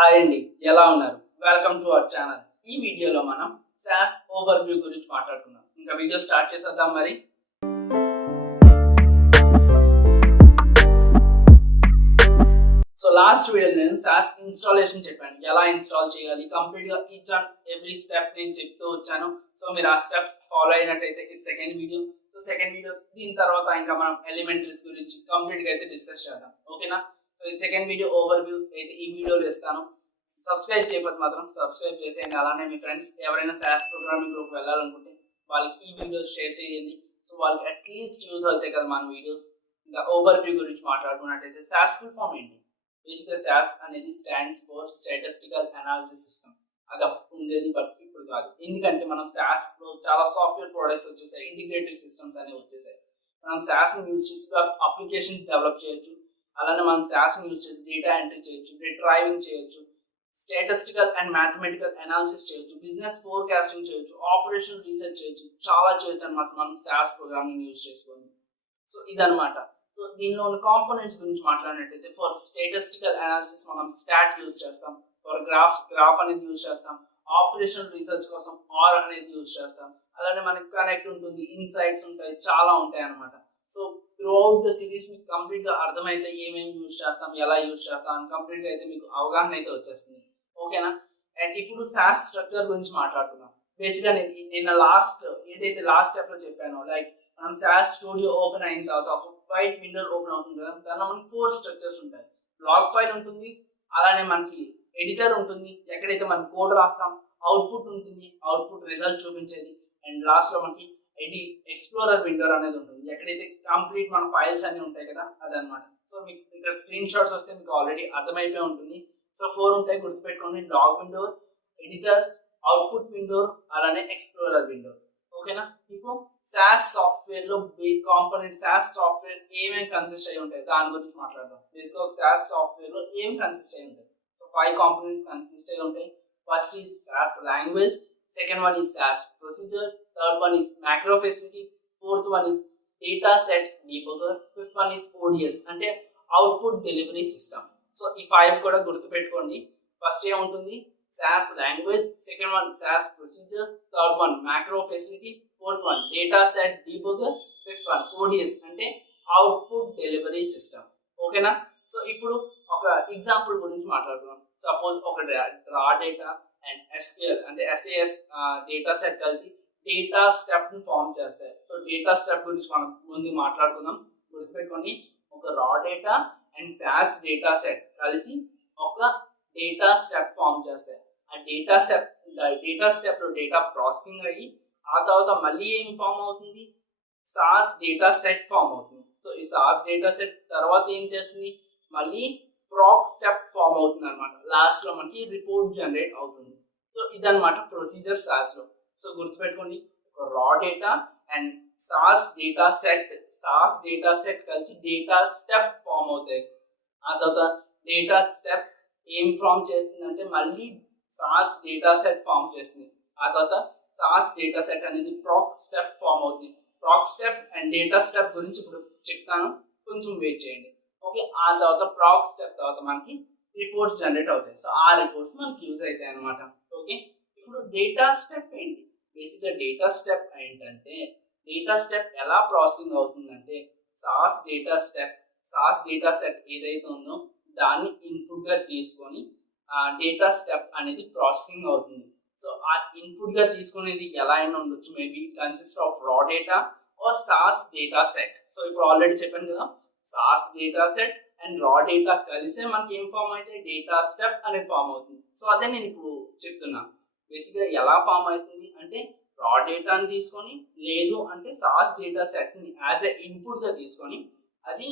Hi అండి, ఎలా ఉన్నారు? Welcome to our channel. ఈ వీడియోలో మనం SAS ఓవర్వ్యూ గురించి మాట్లాడుకుందాం. ఇంకా వీడియో స్టార్ట్ చేసేద్దాం మరి. సో లాస్ట్ వీడియో నేను SAS ఇన్స్టాలేషన్ చెప్పాను, ఎలా ఇన్స్టాల్ చేయాలి కంప్లీట్ గా ఈచ్ అండ్ ఎవ్రీ స్టెప్ నేను చెప్తూ వచ్చాను. సో మీరు ఆ స్టెప్స్ ఫాలో అయినట్టయితే ఇది second video. So second video దీని తర్వాత ఇంకా మనం ఎలిమెంటరీస్ గురించి కంప్లీట్ గా అయితే డిస్కస్ చేద్దాం, ఓకేనా? సో ఇది సెకండ్ వీడియో ఓవర్వ్యూ అయితే ఈ వీడియోలో ఇస్తాను. సబ్స్క్రైబ్ చేయకపోతే మాత్రం సబ్స్క్రైబ్ చేసేయండి. అలానే మీ ఫ్రెండ్స్ ఎవరైనా SAS ప్రోగ్రామింగ్ గ్రూప్ వెళ్ళాలనుకుంటే వాళ్ళకి ఈ వీడియోస్ షేర్ చేయండి. సో వాళ్ళకి అట్లీస్ట్ యూజ్ అవుతాయి కదా మన వీడియోస్. ఇంకా ఓవర్వ్యూ గురించి మాట్లాడుకున్నట్టయితే SAS ఫుల్ ఫామ్ ఏంటి? బేసిక్గా SAS అనేది stands for statistical analysis system. అది ఉండేది బట్ ఇప్పుడు కాదు, ఎందుకంటే మనం SAS లో చాలా సాఫ్ట్వేర్ ప్రొడక్ట్స్ వచ్చేసాయి, ఇంటిగ్రేటెడ్ సిస్టమ్స్ అనేవి వచ్చేసాయి. మనం SAS ని యూజ్ చేసి అప్లికేషన్స్ డెవలప్ చేయొచ్చు. అలానే మనం SAS ని యూజ్ చేసి డేటా ఎంట్రీ చేయొచ్చు, రిట్రైవింగ్ చేయొచ్చు, స్టాటిస్టికల్ అండ్ మ్యాథమెటికల్ అనాలిసిస్ చేయొచ్చు, బిజినెస్ ఫోర్కాస్టింగ్ చేయొచ్చు, ఆపరేషన్ రీసెర్చ్ చేయొచ్చు, చాలా చేయొచ్చు అనమాట మనం SAS ప్రోగ్రామింగ్ యూజ్ చేసుకొని. సో ఇదనమాట. సో దీనిలో ఉన్న కాంపోనెంట్స్ గురించి మాట్లాడినట్టయితే ఫర్ స్టాటిస్టికల్ అనాలిసిస్ మనం స్టాట్ యూజ్ చేస్తాం, ఫర్ గ్రాఫ్ అనేది యూజ్ చేస్తాం, ఆపరేషన్ రీసెర్చ్ కోసం ఆర్ అనేది యూజ్ చేస్తాం. అలానే మనకి కనెక్ట్ ఉంటుంది, ఇన్సైట్స్ ఉంటాయి, చాలా ఉంటాయి అనమాట. సో త్రూఅవుట్ ద సిరీస్ మీకు కంప్లీట్ గా అర్థమైతే ఏమేమి యూజ్ చేస్తాం, ఎలా యూజ్ చేస్తాం అని కంప్లీట్ గా అయితే మీకు అవగాహన అయితే వచ్చేస్తుంది, ఓకేనా? అండ్ ఇప్పుడు SAS స్ట్రక్చర్ గురించి మాట్లాడుతున్నాం. బేసిక్ గా నిన్న ఏదైతే లాస్ట్ స్టెప్ లో చెప్పానో, లైక్ మనం SAS స్టూడియో ఓపెన్ అయిన తర్వాత ఒక వైట్ విండో ఓపెన్ అవుతుంది కదా, దానిలో మనకి 4 స్ట్రక్చర్స్ ఉంటాయి. లాగ్ ఫైల్ ఉంటుంది, అలానే మనకి ఎడిటర్ ఉంటుంది, ఎక్కడైతే మనం కోడ్ రాస్తాం, అవుట్పుట్ ఉంటుంది, అవుట్పుట్ రిజల్ట్ చూపించేది, అండ్ లాస్ట్ లో మనకి ఎక్స్ప్లోరర్ విండో అనేది ఉంటుంది, ఎక్కడైతే కంప్లీట్ మన ఫైల్స్ అన్ని ఉంటాయి కదా అదనమాట. సో మీకు ఇక్కడ స్క్రీన్ షాట్స్ వస్తే మీకు ఆల్రెడీ అర్థమైపోయి ఉంటుంది. సో 4 ఉంటాయి, గుర్తుపెట్టుకోండి: log window, editor, output window, అలానే ఎక్స్ప్లోరర్ విండో, ఓకేనా? ఇప్పుడు SAS సాఫ్ట్వేర్ లో SAS సాఫ్ట్వేర్ ఏమేమి కన్సిస్ట్ అయి ఉంటాయి దాని గురించి మాట్లాడదాం. బేసిక్గా ఒక SAS సాఫ్ట్వేర్ లో ఏం కన్సిస్ట్ అయి ఉంటాయి? సో 5 కాంపోనెంట్స్ కన్సిస్ట్ అయి ఉంటాయి. First is SAS language, second one is SAS procedure, third one is macro facility, fourth one is data set debugger, fifth one is ODS అంటే అవుట్పుట్ డెలివరీ సిస్టమ్. సో ఈ 5 కూడా గుర్తుపెట్టుకోండి. First ఏ ఉంటుంది SAS language, second one SAS procedure, third one macro facility, fourth one data set debugger, fifth one ODS అంటే output delivery system, ఓకేనా? So ఇప్పుడు ఒక example గురించి మాట్లాడుతున్నాం. సపోజ్ ఒక రా డేటా అండ్ SQL అంటే SAS డేటా సెట్ కలిసి డేటా స్టెప్ ని ఫామ్ చేస్తాయి. సో డేటా స్టెప్ గురించి మనం ముందు మాట్లాడుకుందాం. గుర్తుపెట్టుకోండి, ఒక రా data and SAS data set కలిసి ఒక డేటా స్టెప్ ఫామ్ చేస్తాయి. ఆ డేటా స్టెప్ లో డేటా ప్రాసెసింగ్ అయ్యి ఆ తర్వాత మళ్ళీ ఏం ఫామ్ అవుతుంది? SAS డేటా సెట్ ఫామ్ అవుతుంది. సో ఈ SAS డేటా సెట్ తర్వాత ఏం చేస్తుంది? మళ్ళీ ప్రాక్ స్టెప్ ఫామ్ అవుతుంది అనమాట. లాస్ట్ లో మనకి రిపోర్ట్ జనరేట్ అవుతుంది. సో ఇదన్నమాట ప్రొసీజర్ SAS లో. సో గుర్తుపెట్టుకోండి, ఒక రా data and SAS data set కలిసి డేటా స్టెప్ ఫామ్ అవుతాయి. ఆ తర్వాత డేటా స్టెప్ ఏం ఫామ్ చేస్తుందంటే మళ్ళీ SAS డేటా సెట్ ఫామ్ చేస్తుంది. ఆ తర్వాత SAS డేటా సెట్ అనేది ప్రాక్ స్టెప్ ఫామ్ అవుతుంది. ప్రాక్ స్టెప్ అండ్ డేటా స్టెప్ గురించి ఇప్పుడు చెప్తాను, కొంచెం వెయిట్ చేయండి, ఓకే? ఆ తర్వాత ప్రాక్ స్టెప్ తర్వాత మనకి రిపోర్ట్స్ జనరేట్ అవుతాయి. సో ఆ రిపోర్ట్స్ మనకి యూజ్ అవుతాయి అనమాట, ఓకే? ఇప్పుడు డేటా స్టెప్ ఏంటి? బేసిక్గా డేటా స్టెప్ ఏంటంటే, డేటా స్టెప్ ఎలా ప్రాసెసింగ్ అవుతుందంటే SAS డేటా సెట్ ఏదైతే ఉందో దాన్ని ఇన్పుట్ గా తీసుకొని ఆ డేటా స్టెప్ అనేది ప్రాసెసింగ్ అవుతుంది. సో ఆ ఇన్పుట్ గా తీసుకునేది ఎలా అయినా ఉండొచ్చు, maybe consist of raw data or SAS data set. So ఇప్పుడు ఆల్రెడీ చెప్పాను కదా, SAS డేటా సెట్ అండ్ రా డేటా కలిసే మనకి ఏం ఫామ్ అయితే డేటా స్టెప్ అనేది ఫామ్ అవుతుంది. సో అదే నేను ఇప్పుడు చెప్తున్నా. బేసిక్గా ఎలా ఫామ్ అవుతుంది అంటే రా డేటాని తీసుకొని, లేదు అంటే SAS డేటా సెట్ ని యాజ్ ఎ ఇన్పుట్ గా తీసుకొని అది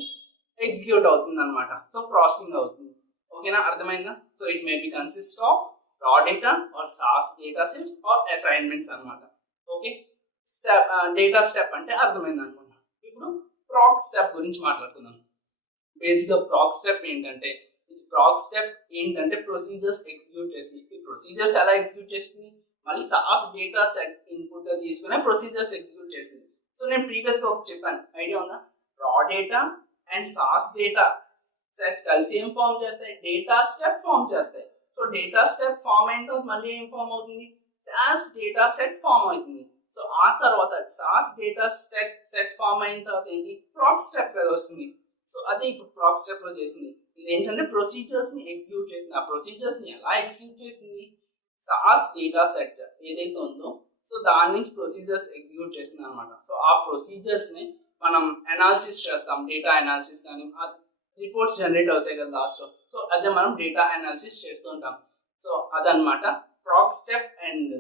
ఎగ్జిక్యూట్ అవుతుంది అనమాట. సో ప్రాసెసింగ్ అవుతుంది, ఓకేనా? అర్థమైందా? So it may be consist of raw data or SAS data sets or assignments అనమాట, ఓకే? డేటా స్టెప్ అంటే అర్థమైంది అనుకుంటా. ఇప్పుడు ప్రాక్ స్టెప్ గురించి మాట్లాడుకుందాం. బేసిక్గా ప్రాక్ స్టెప్ ఏంటంటే ప్రొసీజర్స్ ఎగ్జిక్యూట్ చేస్తుంది. ఈ ప్రొసీజర్స్ ఎలా ఎగ్జిక్యూట్ చేస్తుంది? మళ్ళీ SAS డేటా సెట్ ఇన్పుట్ గా తీసుకునే ప్రొసీజర్స్ ఎగ్జిక్యూట్ చేస్తుంది. సో నేను ప్రీవియస్ గా ఒకటి చెప్పాను, ఐడియా ఉందా? రా data and SAS data set కలిసి ఏం ఫామ్ చేస్తాయి? డేటా స్టెప్ ఫామ్ చేస్తాయి. సో డేటా స్టెప్ ఫామ్ అయిన తర్వాత మళ్ళీ ఏం ఫామ్ అవుతుంది, SAS డేటా సెట్ ఫామ్ అవుతుంది. సో ఆ తర్వాత SAS డేటా సెట్ ఫామ్ అయిన తర్వాత ఏంటి, ప్రాక్ స్టెప్ కదా వస్తుంది. సో అదే ఇప్పుడు ప్రాక్ స్టెప్ లో చేసింది. ఇది ఏంటంటే ప్రొసీజర్స్ ని ఎగ్జిక్యూట్ చేసింది. ఆ ప్రొసీజర్స్ ని ఎలా ఎగ్జిక్యూట్ చేసింది, SAS డేటా సెట్ ఏదైతే ఉందో సో దాని నుంచి ప్రొసీజర్స్ ఎగ్జిక్యూట్ చేస్తుంది అనమాట. సో ఆ ప్రొసీజర్స్ ని మనం అనాలిసిస్ చేస్తాం, డేటా అనాలిసిస్ కానీ రిపోర్ట్స్ జనరేట్ అవుతాయి కదా లాస్ట్ లో. సో అదే మనం డేటా అనాలిసిస్ చేస్తూ ఉంటాం. సో అదనమాట ప్రాక్ స్టెప్ అండ్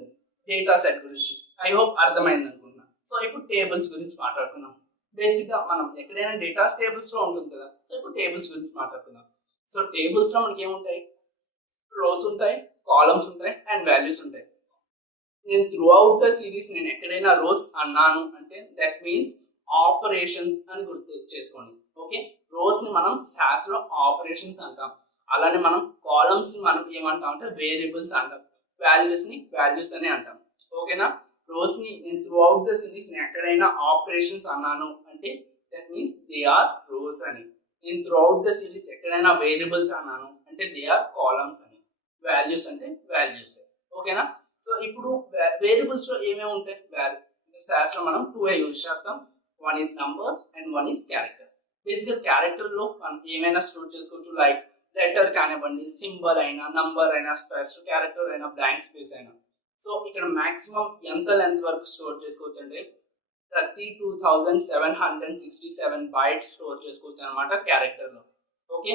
డేటా సెట్ గురించి. ఐ హోప్ అర్థమైంది అనుకుంటున్నా. సో ఇప్పుడు టేబుల్స్ గురించి మాట్లాడుకుందాం. బేసిక్ గా మనం ఎక్కడైనా డేటా టేబుల్స్ లో ఉంటుంది కదా. సో ఇప్పుడు టేబుల్స్ గురించి మాట్లాడుకుందాం. సో టేబుల్స్ లో మనకి ఏముంటాయి, రోస్ ఉంటాయి, కాలమ్స్ ఉంటాయి అండ్ వాల్యూస్ ఉంటాయి. నేను త్రూ అవుట్ ద సిరీస్ నేను ఎక్కడైనా రోస్ అన్నాను అంటే దట్ మీన్స్ ఆపరేషన్స్ అని గుర్తు చేసుకోండి. ఓకే, రోస్ ని మనం SAS లో ఆపరేషన్స్ అంటాం. అలానే మనం కాలమ్స్ ని మనం ఏమంటాం అంటే వేరియబుల్స్ అంటాం, వాల్యూస్ ని వాల్యూస్ అని అంటాం. ఓకేనా, రోస్ ని నేను త్రూ అవుట్ ద సిరీస్ నేను ఎక్కడైనా ఆపరేషన్స్ అన్నాను అంటే that means they are rows అని. నేను త్రూ అవుట్ ద సిరీస్ ఎక్కడైనా వేరియబుల్స్ అన్నాను అంటే దే ఆర్ కాలమ్స్ అని. వాల్యూస్ అంటే వాల్యూస్. ఓకేనా, సో ఇప్పుడు వేరియబుల్స్ లో ఏమేమి ఉంటాయి, SAS లో మనం 2 యూజ్ చేస్తాం. One is number and one is character. బేసిక్గా క్యారెక్టర్ లో మనం ఏమైనా స్టోర్ చేసుకోవచ్చు, లైక్ లెటర్ కానివ్వండి, సింబల్ అయినా, నంబర్ అయినా, స్పేస్ క్యారెక్టర్ అయినా, బ్లాంక్ స్పేస్ అయినా. సో ఇక్కడ మాక్సిమం ఎంత లెంత్ వరకు స్టోర్ చేసుకోవచ్చు అంటే 32,767 బైట్స్ స్టోర్ చేసుకోవచ్చు అనమాట క్యారెక్టర్ లో. Okay,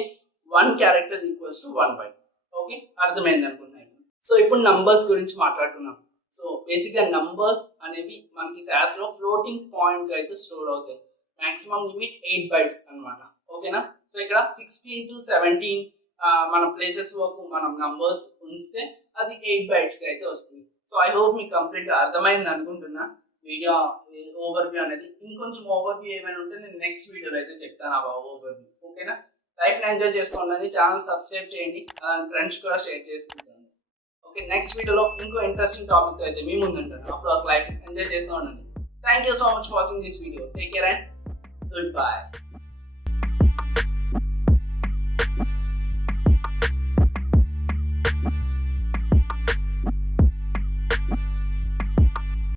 1 character equals to 1 byte. Okay, అర్థమైంది అనుకుంటున్నాను. సో ఇప్పుడు నంబర్స్ గురించి మాట్లాడుతున్నాం. సో బేసిక్ గా నంబర్స్ అనేవి మనకి SAS లో ఫ్లోటింగ్ పాయింట్ అయితే స్టోర్ అవుతాయి. మాక్సిమం లిమిట్ 8 బైట్స్ అనమాట. ఓకేనా, సో ఇక్కడ 16 to 17 మన ప్లేసెస్ వరకు మనం నంబర్స్ ఉంచితే అది 8 బైట్స్ అయితే వస్తుంది. సో ఐ హోప్ మీకు కంప్లీట్ గా అర్థమైంది అనుకుంటున్నా. వీడియో ఓవర్వ్యూ అనేది ఇంకొంచెం ఓవర్వ్యూ ఏమైనా ఉంటే నేను నెక్స్ట్ వీడియోలో అయితే చెప్తాను ఆ ఓవర్వ్యూ. ఓకేనా, లైఫ్ ని ఎంజాయ్ చేసుకోండి, ఛానల్ సబ్స్క్రైబ్ చేయండి, ఫ్రెండ్స్ కూడా షేర్ చేసుకుంటాను. ఓకే, నెక్స్ట్ వీడియోలో ఇంకో ఇంట్రెస్టింగ్ టాపిక్ అయితే మీ ముందు ఉంటాను. అప్పుడు ఒక లైఫ్ ఎంజాయ్ చేస్తూ ఉండండి. Thank you so much for watching this video. Take care and good bye.